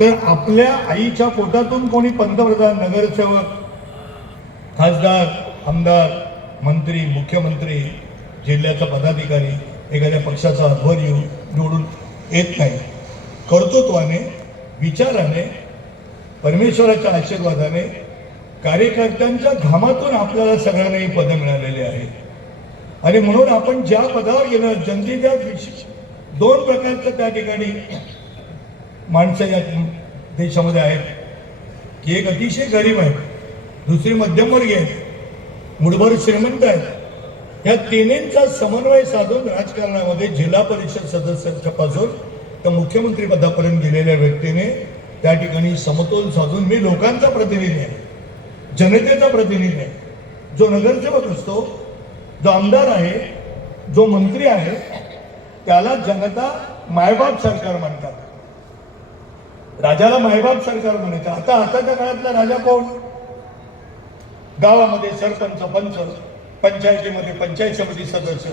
तर आपल्या आईच्या पोटातून कोणी पंतप्रधान, नगरसेवक, खासदार, आमदार, मंत्री, मुख्यमंत्री, जिल्ह्याचा पदाधिकारी, एखाद्या पक्षाचा अध्वर निवडून येत नाही. कर्तृत्वाने, विचाराने, परमेश्वराच्या आशीर्वादाने, कार्यकर्त्यांच्या घामातून आपल्याला सगळ्यांना ही पदं मिळालेली आहेत. आणि म्हणून आपण ज्या पदावर गेलो, जनतेच्या दोन प्रकारचं त्या ठिकाणी माणसं या देशामध्ये आहेत की एक अतिशय गरीब आहे, दुसरी मध्यमवर्गीय आहे, मुठभर श्रीमंत आहेत. या तिन्हींचा समन्वय साधून राजकारणामध्ये जिल्हा परिषद सदस्यापासून तर मुख्यमंत्री पदापर्यंत गेलेल्या व्यक्तीने त्या ठिकाणी समतोल साधून, मी लोकांचा प्रतिनिधी आहे, जनतेचा प्रतिनिधी आहे, जो नगरसेवक असतो, जो आमदार आहे, जो मंत्री आहे, त्याला जनता मायबाप सरकार म्हणतात. राजाला मायबाप सरकार म्हणायचं. आता आताच्या काळातला राजा कोण? गावामध्ये सरपंच, पंच, पंचायतीमध्ये पंचायत समिती सदस्य,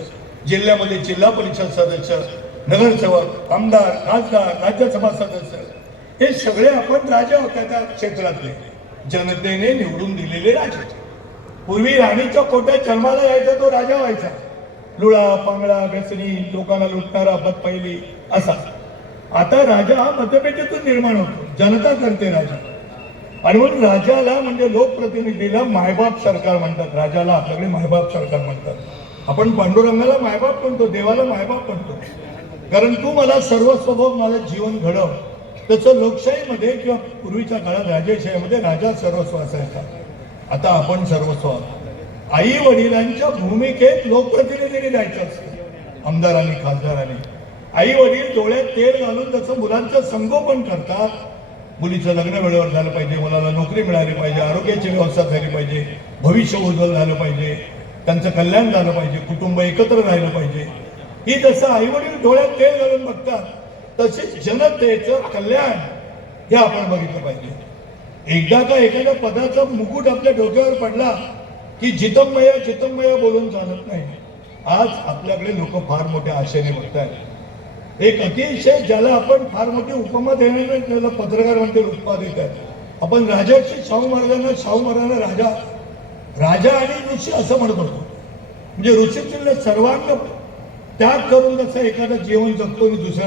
जिल्ह्यामध्ये जिल्हा परिषद सदस्य, नगरसेवक, आमदार, खासदार, राज्यसभा सदस्य, हे सगळे आपण राजा होत्या त्या क्षेत्रातले, जनतेने निवडून दिलेले राजे. पूर्वी राणीच्या कोट्यात जन्माला यायचा तो राजा व्हायचा, लुळा, पांगळा, व्यसनी, लोकांना लुटणारा, बदपैली असा. आता राजा हा मतपेटीतून निर्माण होतो, जनता करते राजा. आणि म्हणून राजाला म्हणजे लोकप्रतिनिधीला मायबाप सरकार म्हणतात. राजाला आपल्याकडे मायबाप सरकार म्हणतात. आपण पांडुरंगाला मायबाप म्हणतो, देवाला मायबाप म्हणतो, कारण तू मला सर्वस्व, माझं जीवन घडव. तसं लोकशाहीमध्ये किंवा पूर्वीच्या काळात राजेशाहीमध्ये राजा सर्वस्व असायचा. आता आपण सर्वस्व. आई वडिलांच्या भूमिकेत लोकप्रतिनिधीने जायचं असतं. आमदारांनी, खासदारांनी आई वडील डोळ्यात तेल घालून जसं मुलांचं संगोपन करतात, मुलीचं लग्न वेळेवर झालं पाहिजे, मुलाला नोकरी मिळाली पाहिजे, आरोग्याची व्यवस्था झाली पाहिजे, भविष्य उज्ज्वल झालं पाहिजे, त्यांचं कल्याण झालं पाहिजे, कुटुंब एकत्र राहिलं पाहिजे, ही जसं आई वडील डोळ्यात तेल घालून बघतात, तसेच जनतेचं कल्याण हे आपण बघितलं पाहिजे. एकदा का एखाद्या पदाचा मुकुट आपल्या डोक्यावर पडला की जितमय जितमय बोलून चालत नाही. आज आपल्याकडे लोक फार मोठ्या आशेने बघतायत. एक अतिशय ज्याला आपण फार मोठी उपमा देण्याने त्याला पत्रकार म्हणते उत्पादित आहे. आपण राजाची शाहू महाराजांना राजा राजा आणि ऋषी असं म्हणत होतो. म्हणजे ऋषीतून सर्वांग त्याग करून जसं एखादं जीवन जगतो आणि दुसऱ्या